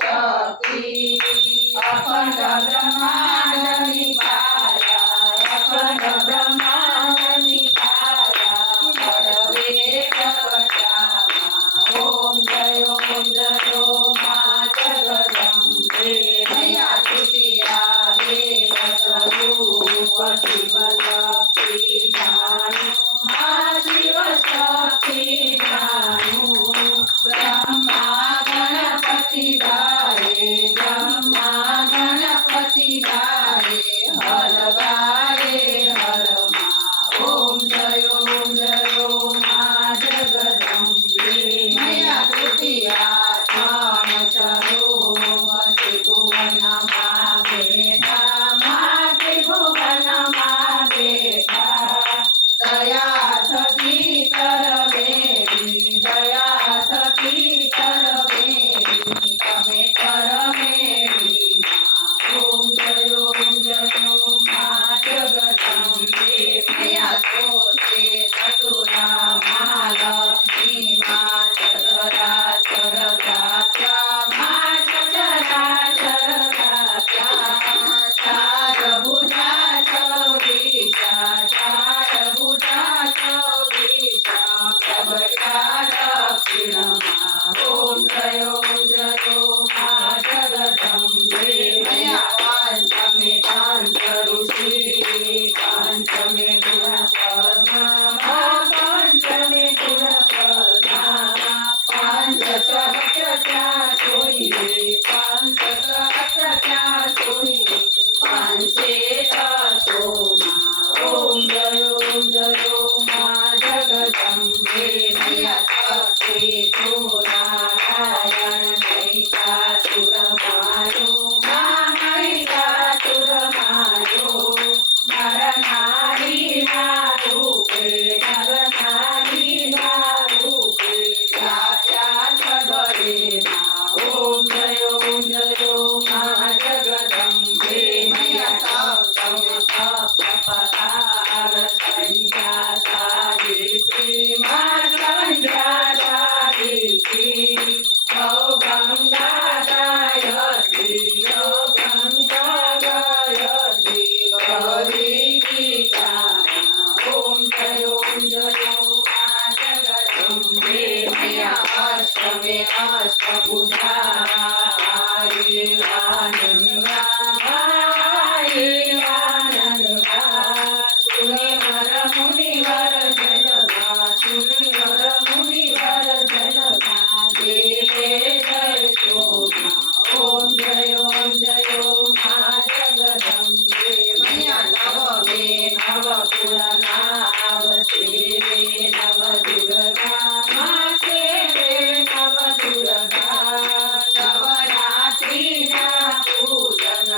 शक्ति अखंड ब्रह्मांड निकाला अखंड ब्रह्मांड निकाला बड़वे प्रकटामा ओम जय मां जगदम्बे मैया तृतीया देव स्वरूप शिव शक्ति जानु मां शिव शक्ति जानु ब्रह्मा गणपति गाये ब्रह्मा गणपति गाये हर गाये हर मां ओम जय मां जगदम्बे मैया तृतीया धाम स्वरूप त्रिभुवन मां बेटा मां त्रिभुवन मां बेटा दया थकी तरवेरी दया थकी तरवेरी तमे तरवेरी ओम जय मां जगदम्बे मैया सोते चतुरा महालक्ष्मी मां चराचर गात्रा मां चराचर गात्रा चार भुजा चौरीशा चार भुजा चौरीशा प्रभटा दक्षिण ओम जय मां जगदम्बे मैया पांचमे पांच ऋषि पांचमे गुण पद्मा पांचमे गुण पद्मा पांच सहस्र सोई पांच सहस्र सोई पांचे सोमा ओम जय मां जगदम्बे मैया सत्ते तो नारायण महिषासुर मारो महिषासुर मारो नर नारी रूपे नर नारी रूपे राजा सगरे ओम जय मां जगदम्बे मैया सप्तमे सप्तपदार संध्या सावित्री मां संध्या सावित्री गंगा गायत्री गंगा गायत्री गौरी गीता ओम जय मां जगदम्बे मैया अष्टमे अष्टभुजा आये आनंदा सुनिवर मुनिवर जनगा सुनिवर मुनिवर जनगा देवे जय शोभा ओम जय मां जगदम्बे मैया नवमे नव गुण नाम सेवे नव दुर्गा मां सेवे नव दुर्गा नवरात्रि ना पूजन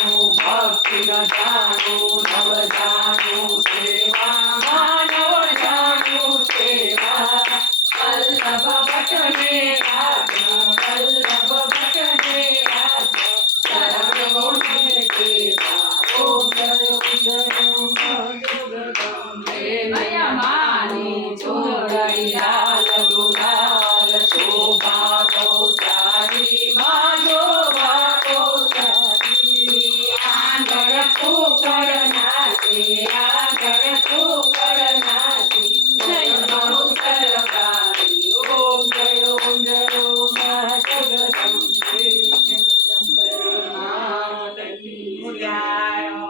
જાણું ભક્તિ ન જાણું નવ જાણું સેવા માનવ જાણું સેવા વલ્લભ ભટ્ટને આજ્ઞા વલ્લભ ભટ્ટને આજ્ઞા ચરણોને સેવા ઓમ જય જગદંબે મયા માની જોડડી લાલ ગુલાલ શોભા ગૌસારી માધો ગૌસારી આંગણ કુકડ નાચે આંગણ કુકડ નાચે જય સરકારી ઓમ જય મા જગદંબે માત કી જય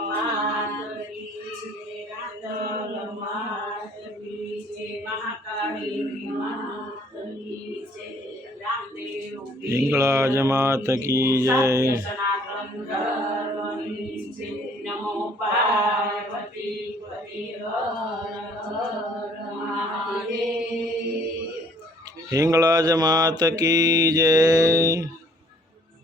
માત કી જય રાંદલ માત કી જય મહાકાળી માત કી જય રામદેવ હિંગળાજ માત કી જય સનાતન ધર્મની જય નમો પાર્વતી પતિ હર હર મહાદેવ હિંગળાજ માત કી જય